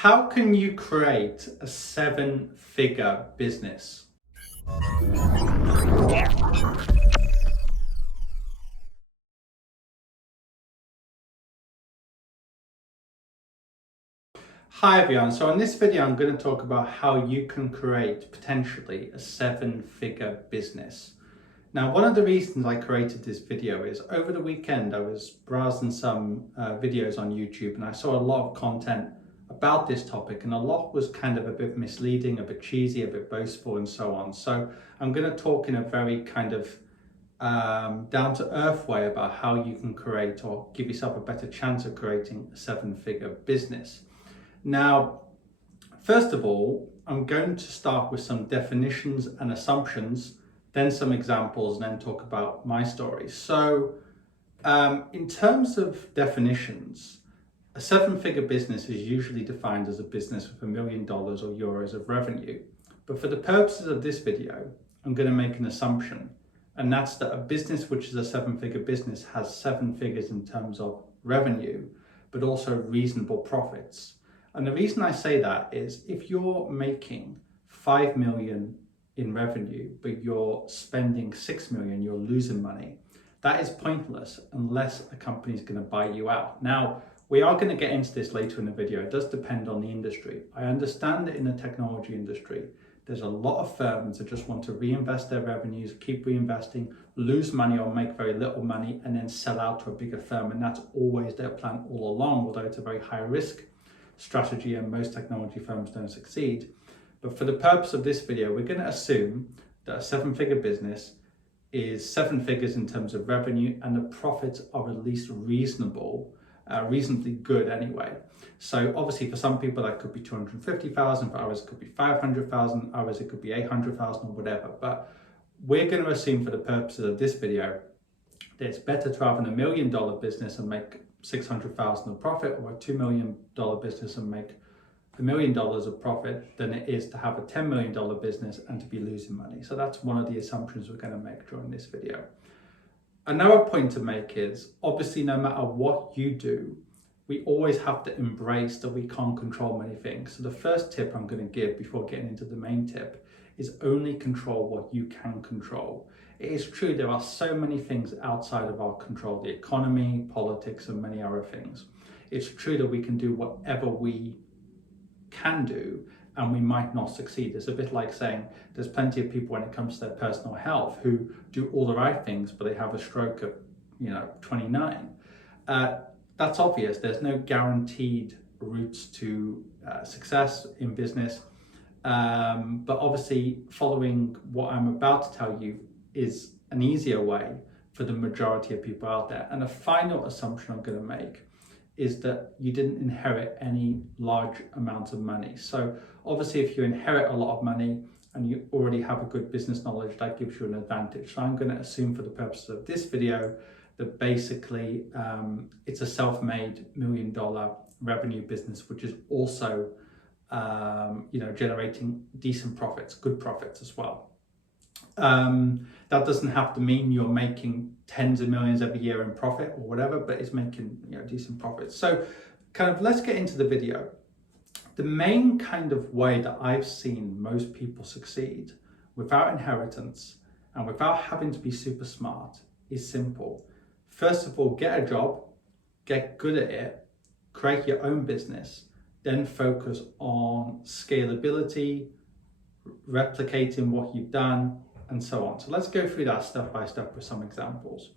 How can you create a seven-figure business? Hi everyone, so in this video I'm going to talk about how you can create potentially a seven-figure business. Now, one of the reasons I created this video is over the weekend I was browsing some videos on YouTube and I saw a lot of content about this topic, and a lot was kind of a bit misleading, a bit cheesy, a bit boastful and so on. So I'm going to talk in a very kind of down-to-earth way about how you can create or give yourself a better chance of creating a seven-figure business. Now, first of all, I'm going to start with some definitions and assumptions, then some examples, and then talk about my story. So in terms of definitions, a seven-figure business is usually defined as a business with $1 million or euros of revenue. But for the purposes of this video, I'm going to make an assumption, and that's that a business which is a seven-figure business has seven figures in terms of revenue, but also reasonable profits. And the reason I say that is if you're making 5 million in revenue, but you're spending 6 million, you're losing money. That is pointless unless a company is going to buy you out. Now, we are going to get into this later in the video. It does depend on the industry. I understand that in the technology industry, there's a lot of firms that just want to reinvest their revenues, keep reinvesting, lose money or make very little money, and then sell out to a bigger firm. And that's always their plan all along, although it's a very high risk strategy and most technology firms don't succeed. But for the purpose of this video, we're going to assume that a seven-figure business is seven figures in terms of revenue and the profits are at least reasonably good anyway. So obviously for some people that could be 250,000, for others it could be 500,000, others it could be 800,000 or whatever. But we're going to assume for the purposes of this video that it's better to have a $1 million business and make 600,000 of profit, or a $2 million business and make $1 million of profit, than it is to have a $10 million business and to be losing money. So that's one of the assumptions we're going to make during this video. Another point to make is, obviously, no matter what you do, we always have to embrace that we can't control many things. So the first tip I'm going to give before getting into the main tip is only control what you can control. It is true there are so many things outside of our control, the economy, politics, and many other things. It's true that we can do whatever we can do and we might not succeed. It's a bit like saying there's plenty of people when it comes to their personal health who do all the right things, but they have a stroke at 29. That's obvious. There's no guaranteed routes to success in business. But obviously following what I'm about to tell you is an easier way for the majority of people out there. And a final assumption I'm going to make is that you didn't inherit any large amounts of money. So obviously if you inherit a lot of money and you already have a good business knowledge, that gives you an advantage. So I'm going to assume for the purposes of this video that basically it's a self-made $1 million revenue business, which is also generating decent profits, good profits as well. That doesn't have to mean you're making tens of millions every year in profit or whatever, but it's making decent profits. So kind of let's get into the video. The main kind of way that I've seen most people succeed without inheritance and without having to be super smart is simple. First of all, get a job, get good at it, create your own business, then focus on scalability, replicating what you've done, and so on. So let's go through that step by step with some examples.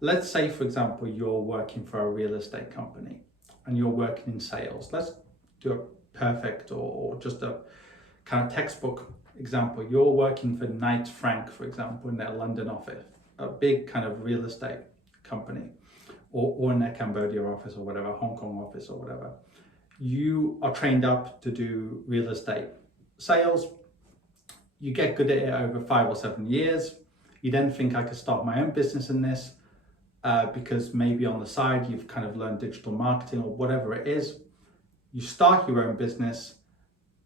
Let's say, for example, you're working for a real estate company and you're working in sales. Let's do a perfect or just a kind of textbook example. You're working for Knight Frank, for example, in their London office, a big kind of real estate company, or in their Cambodia office or whatever, Hong Kong office or whatever. You are trained up to do real estate sales. You get good at it over 5 or 7 years. You then think, I could start my own business in this because maybe on the side you've kind of learned digital marketing or whatever it is. You start your own business.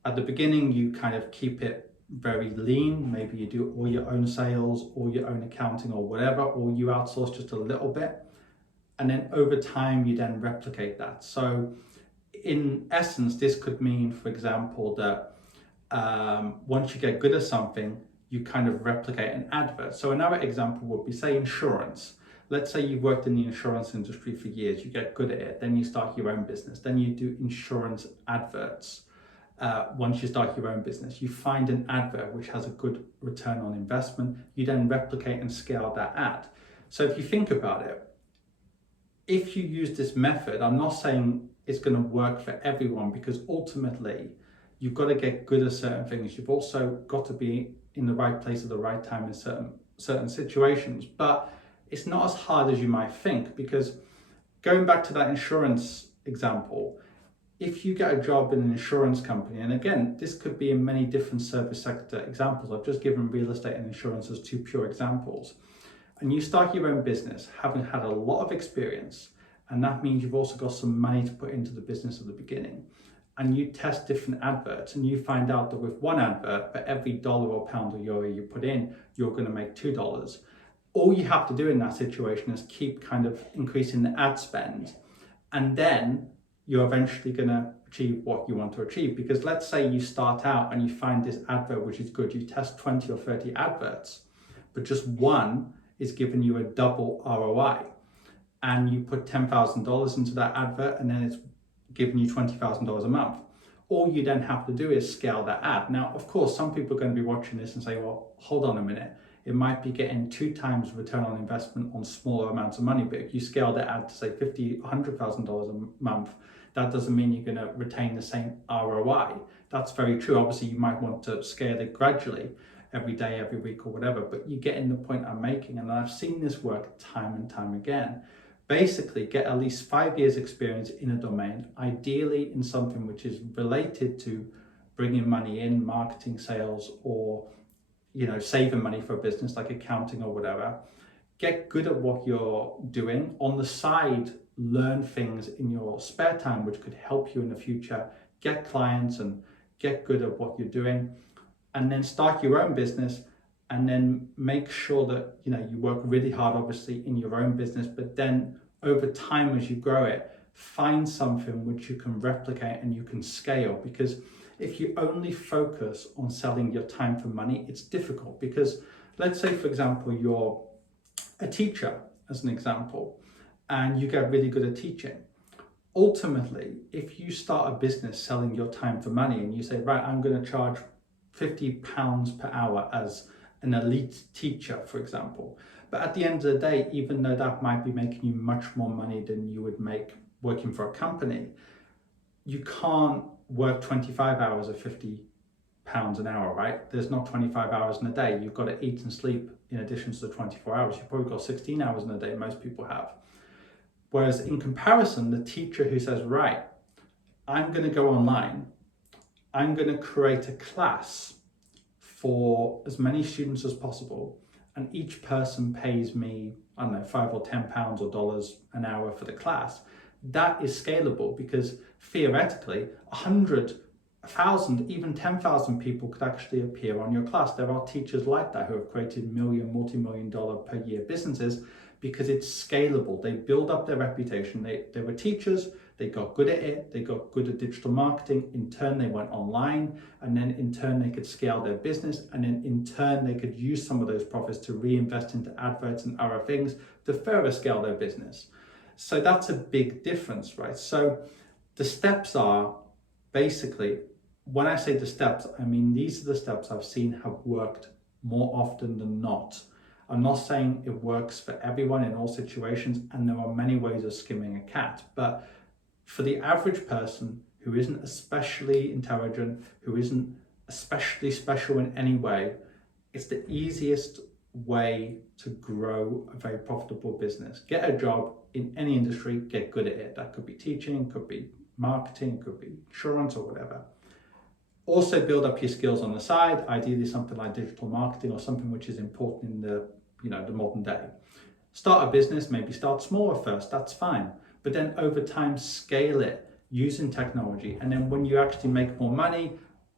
At the beginning, you kind of keep it very lean. Maybe you do all your own sales, or your own accounting or whatever, or you outsource just a little bit. And then over time, you then replicate that. So in essence, this could mean, for example, that once you get good at something, you kind of replicate an advert. So another example would be, say, insurance. Let's say you've worked in the insurance industry for years, you get good at it, then you start your own business, then you do insurance adverts. Once you start your own business, you find an advert which has a good return on investment, you then replicate and scale that ad. So if you think about it, if you use this method, I'm not saying it's going to work for everyone, because ultimately you've got to get good at certain things. You've also got to be in the right place at the right time in certain situations. But it's not as hard as you might think, because going back to that insurance example, if you get a job in an insurance company, and again, this could be in many different service sector examples, I've just given real estate and insurance as two pure examples, and you start your own business having had a lot of experience, and that means you've also got some money to put into the business at the beginning, and you test different adverts, and you find out that with one advert, for every dollar or pound or euro you put in, you're going to make $2. All you have to do in that situation is keep kind of increasing the ad spend, and then you're eventually going to achieve what you want to achieve. Because let's say you start out and you find this advert which is good, you test 20 or 30 adverts, but just one is giving you a double ROI, and you put $10,000 into that advert, and then it's giving you $20,000 a month. All you then have to do is scale that ad. Now, of course, some people are going to be watching this and say, well, hold on a minute. It might be getting 2 times return on investment on smaller amounts of money, but if you scale the ad to say $50,000, $100,000 a month, that doesn't mean you're going to retain the same ROI. That's very true. Obviously, you might want to scale it gradually, every day, every week, or whatever, but you're getting the point I'm making, and I've seen this work time and time again. Basically, get at least 5 years experience in a domain, ideally in something which is related to bringing money in, marketing, sales, or saving money for a business like accounting or whatever. Get good at what you're doing. On the side, learn things in your spare time which could help you in the future. Get clients and get good at what you're doing, and then start your own business, and then make sure that you work really hard, obviously, in your own business, but then over time, as you grow it, find something which you can replicate and you can scale. Because if you only focus on selling your time for money, it's difficult. Because let's say, for example, you're a teacher, as an example, and you get really good at teaching. Ultimately, if you start a business selling your time for money, and you say, right, I'm going to charge £50 per hour as an elite teacher, for example. But at the end of the day, even though that might be making you much more money than you would make working for a company, you can't work 25 hours at £50 an hour, right? There's not 25 hours in a day. You've got to eat and sleep in addition to the 24 hours. You've probably got 16 hours in a day, most people have. Whereas in comparison, the teacher who says, right, I'm going to go online, I'm going to create a class for as many students as possible, and each person pays me, I don't know, £5 or £10 or dollars an hour for the class. That is scalable, because theoretically 100, 1,000, even 10,000 people could actually appear on your class. There are teachers like that who have created multi-million dollar per year businesses, because it's scalable. They build up their reputation. They were teachers, they got good at it, they got good at digital marketing, in turn they went online, and then in turn they could scale their business, and then in turn they could use some of those profits to reinvest into adverts and other things to further scale their business. So that's a big difference, right? So the steps are basically, when I say the steps, I mean these are the steps I've seen have worked more often than not. I'm not saying it works for everyone in all situations, and there are many ways of skimming a cat, but for the average person who isn't especially intelligent, who isn't especially special in any way, it's the easiest way to grow a very profitable business. Get a job in any industry, get good at it. That could be teaching, could be marketing, could be insurance or whatever. Also build up your skills on the side, ideally something like digital marketing or something which is important in the modern day. Start a business, maybe start smaller first, that's fine. But then over time, scale it using technology. And then when you actually make more money,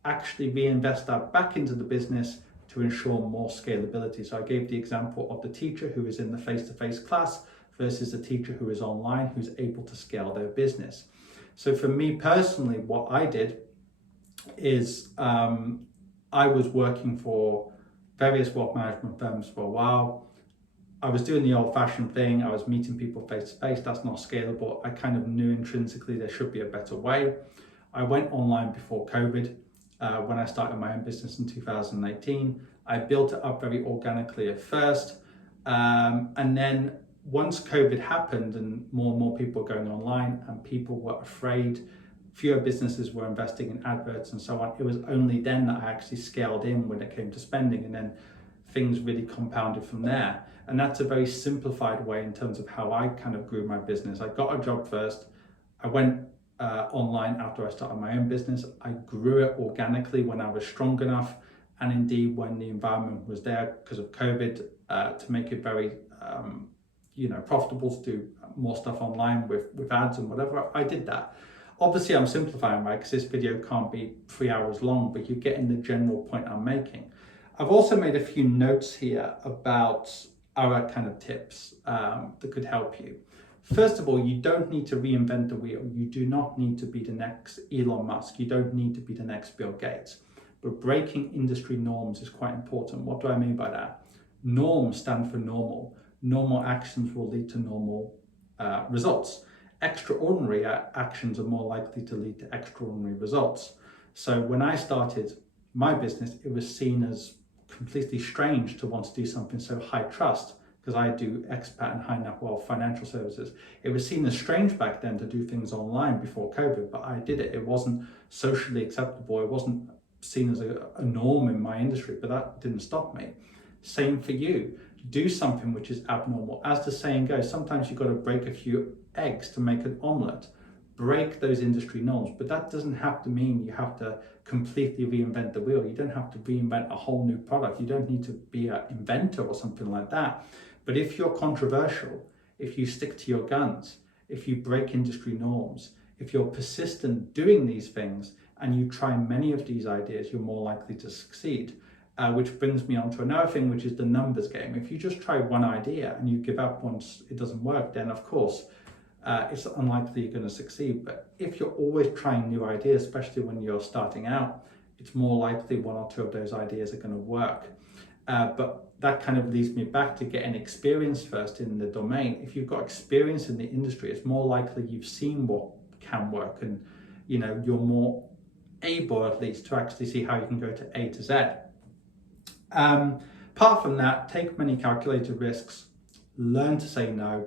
actually reinvest that back into the business to ensure more scalability. So I gave the example of the teacher who is in the face-to-face class versus the teacher who is online, who's able to scale their business. So for me personally, what I did is I was working for various wealth management firms for a while. I was doing the old-fashioned thing. I was meeting people face to face. That's not scalable. I kind of knew intrinsically there should be a better way. I went online before COVID. When I started my own business in 2018, I built it up very organically at first. And then once COVID happened and more people were going online and people were afraid, fewer businesses were investing in adverts and so on, it was only then that I actually scaled in when it came to spending, and then things really compounded from there. And that's a very simplified way in terms of how I kind of grew my business. I got a job first. I went online after I started my own business. I grew it organically when I was strong enough, and indeed when the environment was there because of COVID, to make it very profitable to do more stuff online with ads and whatever. I did that. Obviously I'm simplifying, right, because this video can't be 3 hours long, but you're getting the general point I'm making. I've also made a few notes here about our kind of tips that could help you. First of all, you don't need to reinvent the wheel. You do not need to be the next Elon Musk. You don't need to be the next Bill Gates. But breaking industry norms is quite important. What do I mean by that? Norms stand for normal. Normal actions will lead to normal results. Extraordinary actions are more likely to lead to extraordinary results. So when I started my business, it was seen as completely strange to want to do something so high trust, because I do expat and high net wealth financial services. It was seen as strange back then to do things online before COVID, but I did it. It wasn't socially acceptable. It wasn't seen as a norm in my industry, but that didn't stop me. Same for you. Do something which is abnormal. As the saying goes, sometimes you've got to break a few eggs to make an omelette. Break those industry norms, but that doesn't have to mean you have to completely reinvent the wheel. You don't have to reinvent a whole new product. You don't need to be an inventor or something like that. But if you're controversial, if you stick to your guns, if you break industry norms, if you're persistent doing these things and you try many of these ideas, you're more likely to succeed. Which brings me on to another thing, which is the numbers game. If you just try one idea and you give up once it doesn't work, then of course, it's unlikely you're going to succeed. But if you're always trying new ideas, especially when you're starting out, it's more likely one or two of those ideas are going to work. But that kind of leads me back to getting experience first in the domain. If you've got experience in the industry, it's more likely you've seen what can work, and you're more able at least to actually see how you can go to A to Z. Apart from that, take many calculated risks, learn to say no,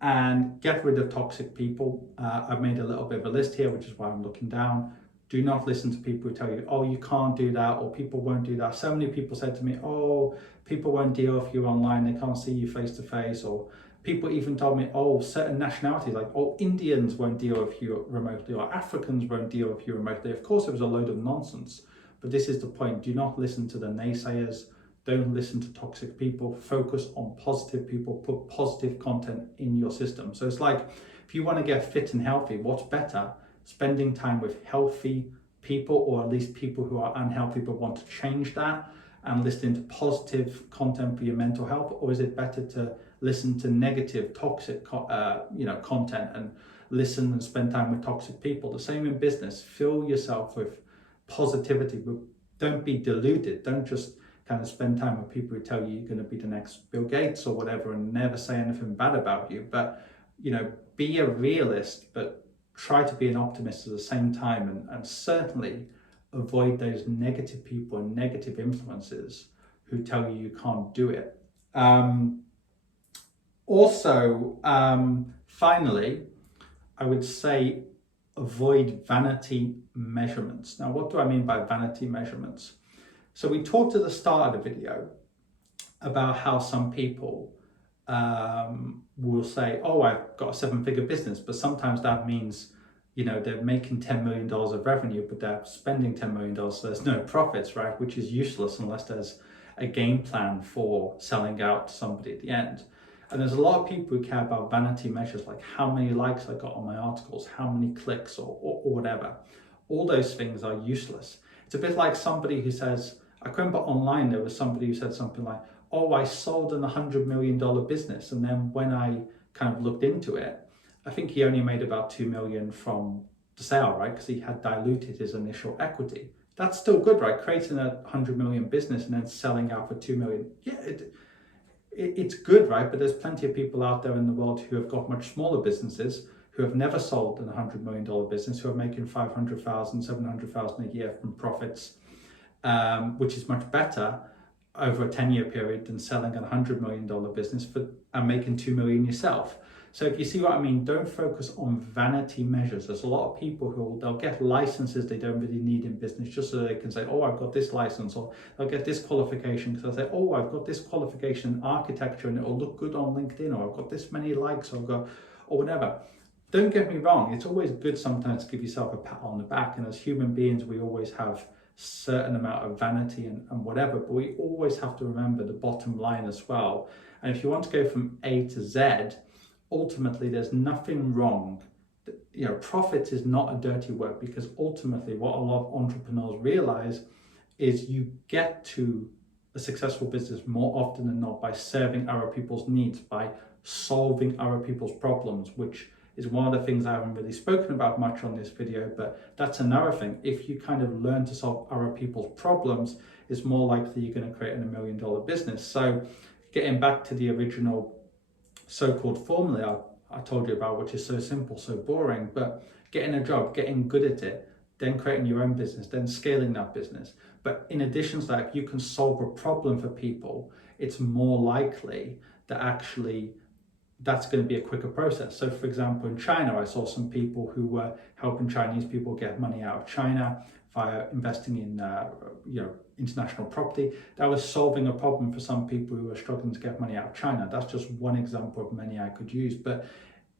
and get rid of toxic people. I've made a little bit of a list here, which is why I'm looking down. Do not listen to people who tell you, oh, you can't do that, or people won't do that. So many people said to me, oh, people won't deal if you're online, they can't see you face to face. Or people even told me, oh, certain nationalities, like, oh, Indians won't deal with you remotely, or Africans won't deal with you remotely. Of course, it was a load of nonsense. But this is the point. Do not listen to the naysayers. Don't listen to toxic people. Focus on positive people. Put positive content in your system. So it's like, if you want to get fit and healthy, what's better? Spending time with healthy people, or at least people who are unhealthy but want to change that, and listening to positive content for your mental health? Or is it better to listen to negative, toxic content, and listen and spend time with toxic people? The same in business. Fill yourself with positivity, but don't be deluded. Don't just kind of spend time with people who tell you you're going to be the next Bill Gates or whatever and never say anything bad about you. But be a realist, but try to be an optimist at the same time, and certainly avoid those negative people and negative influences who tell you you can't do it. Finally, I would say avoid vanity measurements. Now, what do I mean by vanity measurements? So we talked at the start of the video about how some people will say, oh, I've got a 7-figure business, but sometimes that means, they're making $10 million of revenue, but they're spending $10 million, so there's no profits, right? Which is useless unless there's a game plan for selling out to somebody at the end. And there's a lot of people who care about vanity measures, like how many likes I got on my articles, how many clicks or whatever. All those things are useless. It's a bit like somebody who says, I remember online there was somebody who said something like, oh, I sold an $100 million business. And then when I kind of looked into it, I think he only made about 2 million from the sale, right? Because he had diluted his initial equity. That's still good, right? Creating a 100 million business and then selling out for 2 million. Yeah, it's good, right? But there's plenty of people out there in the world who have got much smaller businesses, who have never sold an $100 million business, who are making 500,000, 700,000 a year from profits, which is much better over a 10-year period than selling a $100 million business and making 2 million yourself. So if you see what I mean, don't focus on vanity measures. There's a lot of people they'll get licenses they don't really need in business just so they can say, oh, I've got this license, or they'll get this qualification because they'll say, oh, I've got this qualification in architecture and it'll look good on LinkedIn, or I've got this many likes, or whatever. Don't get me wrong, it's always good sometimes to give yourself a pat on the back, and as human beings we always have certain amount of vanity and whatever, but we always have to remember the bottom line as well. And if you want to go from A to Z, ultimately there's nothing wrong. Profit is not a dirty word, because ultimately what a lot of entrepreneurs realize is you get to a successful business more often than not by serving other people's needs, by solving other people's problems, which is one of the things I haven't really spoken about much on this video, but that's another thing. If you kind of learn to solve other people's problems, it's more likely you're going to create a $1 million business. So getting back to the original so-called formula I told you about, which is so simple, so boring, but getting a job, getting good at it, then creating your own business, then scaling that business. But in addition to that, if you can solve a problem for people, it's more likely that actually that's going to be a quicker process. So for example, in China, I saw some people who were helping Chinese people get money out of China via investing in international property. That was solving a problem for some people who were struggling to get money out of China. That's just one example of many I could use. But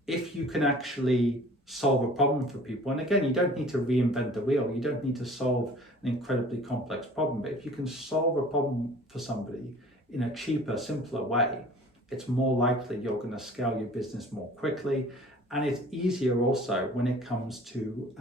if you can actually solve a problem for people, and again, you don't need to reinvent the wheel, you don't need to solve an incredibly complex problem, but if you can solve a problem for somebody in a cheaper, simpler way, it's more likely you're going to scale your business more quickly. And it's easier also when it comes to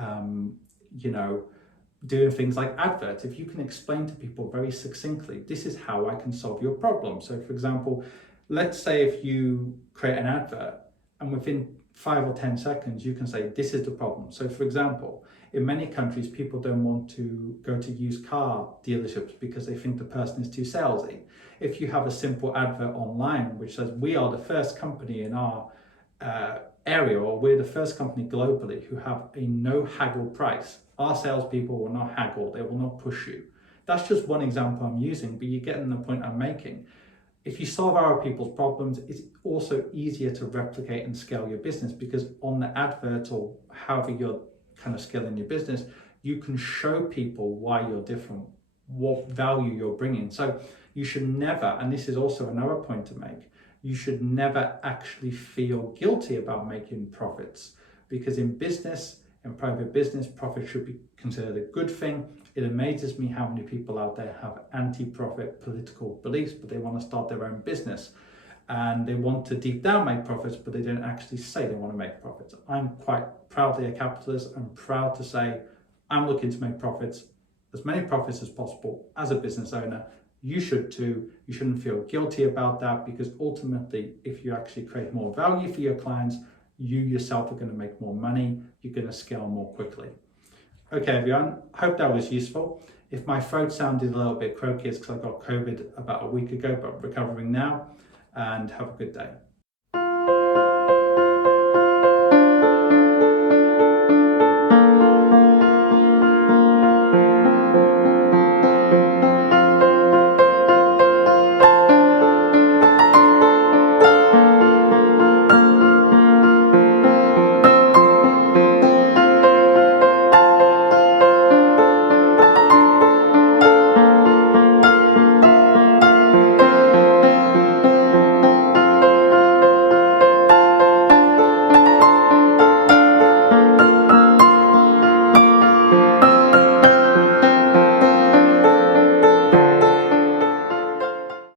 doing things like adverts. If you can explain to people very succinctly, this is how I can solve your problem. So for example, let's say if you create an advert and within 5 or 10 seconds, you can say, this is the problem. So for example, in many countries, people don't want to go to used car dealerships because they think the person is too salesy. If you have a simple advert online, which says, we are the first company in our area, or we're the first company globally who have a no haggle price. Our salespeople will not haggle, they will not push you. That's just one example I'm using, but you're getting the point I'm making. If you solve other people's problems, it's also easier to replicate and scale your business, because on the advert or however you're kind of scaling your business, you can show people why you're different, what value you're bringing. So you should never, and this is also another point to make, you should never actually feel guilty about making profits, because in business, in private business, profit should be considered a good thing. It amazes me how many people out there have anti-profit political beliefs, but they want to start their own business and they want to deep down make profits, but they don't actually say they want to make profits. I'm quite proudly a capitalist. I'm proud to say I'm looking to make profits, as many profits as possible as a business owner. You should too. You shouldn't feel guilty about that, because ultimately, if you actually create more value for your clients, you yourself are going to make more money. You're going to scale more quickly. Okay, everyone, hope that was useful. If my throat sounded a little bit croaky, it's because I got COVID about a week ago, but recovering now, and have a good day.